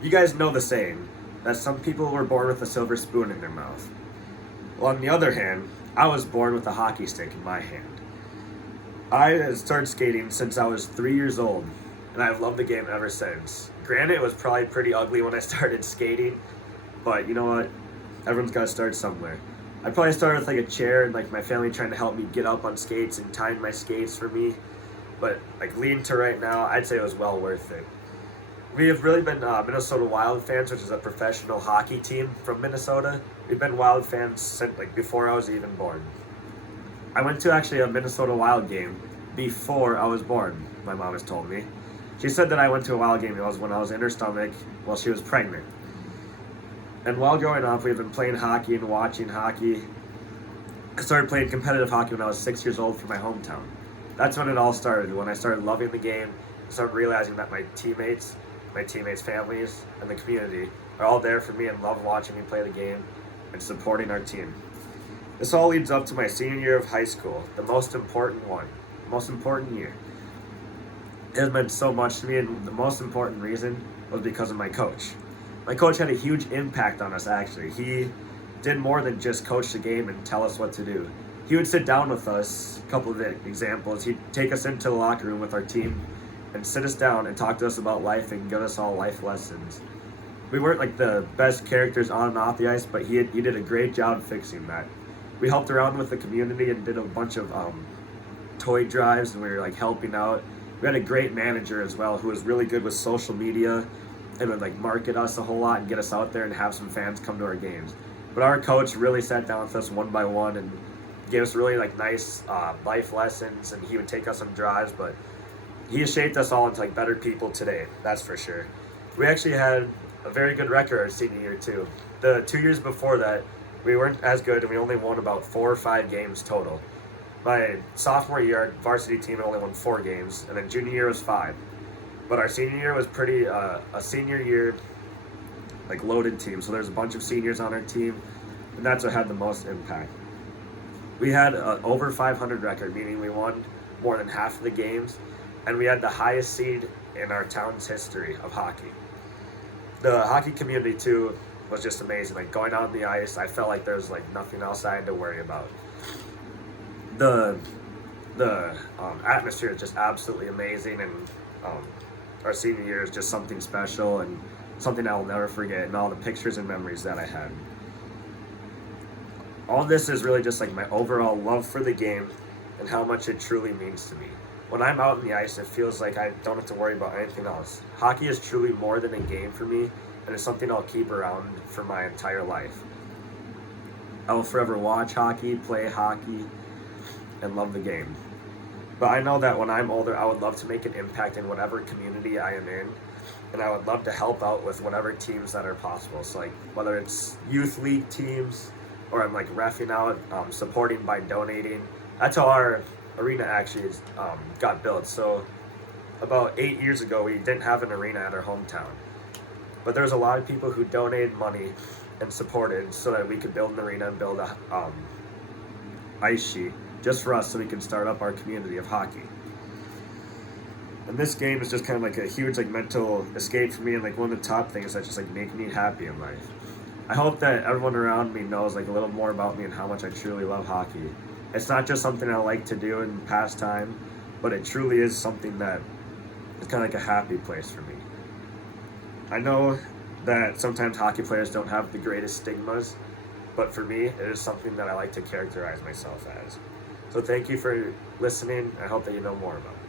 You guys know the saying that some people were born with a silver spoon in their mouth. Well, on the other hand, I was born with a hockey stick in my hand. I started skating since I was 3 years old, and I've loved the game ever since. Granted, it was probably pretty ugly when I started skating, but you know what? Everyone's got to start somewhere. I probably started with like a chair and like my family trying to help me get up on skates and tying my skates for me. But like leading to right now, I'd say it was well worth it. We have really been Minnesota Wild fans, which is a professional hockey team from Minnesota. We've been Wild fans since like before I was even born. I went to actually a Minnesota Wild game before I was born. My mom has told me. She said that I went to a Wild game. It was when I was in her stomach while she was pregnant. And while growing up, we've been playing hockey and watching hockey. I started playing competitive hockey when I was 6 years old for my hometown. That's when it all started. When I started loving the game, I started realizing that my teammates' families, and the community are all there for me and love watching me play the game and supporting our team. This all leads up to my senior year of high school, the most important one, the most important year. It has meant so much to me, and the most important reason was because of my coach. My coach had a huge impact on us, actually. He did more than just coach the game and tell us what to do. He would sit down with us, a couple of examples. He'd take us into the locker room with our team and sit us down and talk to us about life and give us all life lessons. We weren't like the best characters on and off the ice, but he did a great job fixing that. We helped around with the community and did a bunch of toy drives, and we were like helping out. We had a great manager as well who was really good with social media and would like market us a whole lot and get us out there and have some fans come to our games. But our coach really sat down with us one by one and gave us really like nice life lessons, and he would take us on drives. But he has shaped us all into like better people today, that's for sure. We actually had a very good record our senior year too. The 2 years before that, we weren't as good, and we only won about 4 or 5 games total. My sophomore year, our varsity team only won 4 games, and then junior year was 5. But our senior year was pretty a senior year like loaded team. So there's a bunch of seniors on our team, and that's what had the most impact. We had an over 500 record, meaning we won more than half of the games, and we had the highest seed in our town's history of hockey. The hockey community too was just amazing. Like going out on the ice, I felt like there was like nothing else I had to worry about. The atmosphere is just absolutely amazing, and our senior year is just something special and something I will never forget, and all the pictures and memories that I had. All this is really just like my overall love for the game and how much it truly means to me. When I'm out on the ice, it feels like I don't have to worry about anything else. Hockey is truly more than a game for me, and it's something I'll keep around for my entire life. I will forever watch hockey, play hockey, and love the game. But I know that when I'm older, I would love to make an impact in whatever community I am in, and I would love to help out with whatever teams that are possible. So like whether it's youth league teams, or I'm like reffing out, supporting by donating. That's how our arena actually got built. So about 8 years ago, we didn't have an arena at our hometown, but there's a lot of people who donated money and supported so that we could build an arena and build a ice sheet just for us so we can start up our community of hockey. And this game is just kind of like a huge like mental escape for me, and like one of the top things that just like make me happy in life. I hope that everyone around me knows like a little more about me and how much I truly love hockey. It's not just something I like to do in pastime, but it truly is something that is kind of like a happy place for me. I know that sometimes hockey players don't have the greatest stigmas, but for me, it is something that I like to characterize myself as. So thank you for listening. I hope that you know more about it.